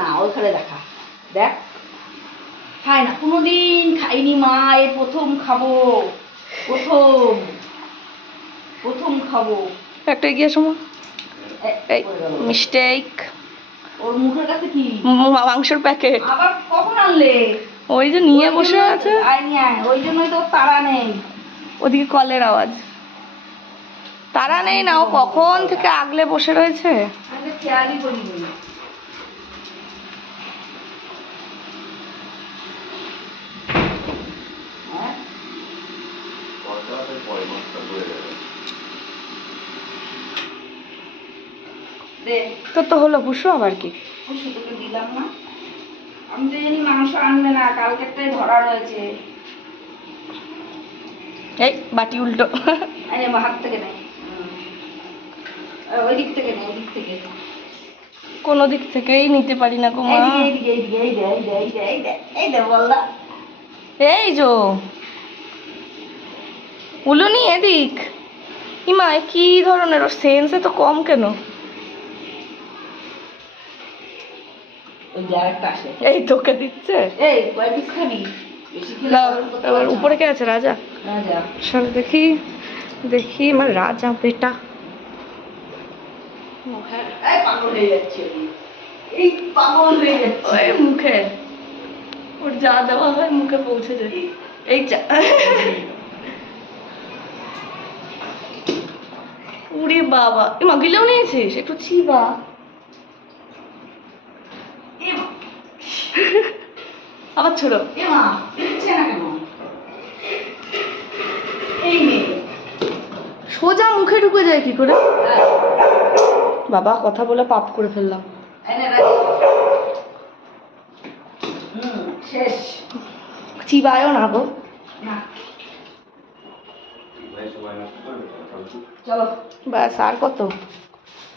না, ওইখানে দেখা দেখ। খায় না, কোনোদিন খাইনি মা, এই প্রথম খাবো, প্রথম খাবো। একটা এগিয়ে সময় এই মিস্টেক। ওর মুখের কাছে কি মাংসের প্যাকেট আবার কখন আনলে? ওই যে নিয়ে বসে আছে, ওই জন্যই তো তাড়া নেই। ওদিকে কলের আওয়াজ। তারা নেই না, ও কখন থেকে আগলে বসে রয়েছে। আমি খেয়ালই করি নি। তোর তো হলো বুসো আবার কি। তোকে দিলাম না, আমি তো জানি মাংস আনবে না, কালকেরটাই ধরা রয়েছে। এই বাটি উল্টো। হাত থেকে নেই, ওই দিক থেকে নেই, ওই দিক থেকে। কোনো দিক থেকেই নিতে পারি না গো মা। এই দে বললা। এই যো উলুনি এদিক। ইমা কি ধরনের, ওর সেন্সে তো কম কেন? এই তোকে দিচ্ছে। এই কয় পিস খাবি? এবার উপরে কে আছে? রাজা। চল দেখি দেখি আমার রাজা বেটা। পাগল হয়ে যাচ্ছে, এই পাগল হয়ে যাচ্ছে। ওই মুখে ওর যা দেওয়া হয় মুখে পৌঁছে যায়। এই যা উড়ে বাবা, এমা গিলেও নিয়েছিস একটু চিবা। আবার ছোড়ো। এমা দিচ্ছে না কেন? এই মেয়ে সোজা মুখে ঢুকে যায় কি করে? বাবা কথা বলে পাপ করে ফেললাম। শেষ। চিবায়ও না গো। চলো ব্যাস আর কত?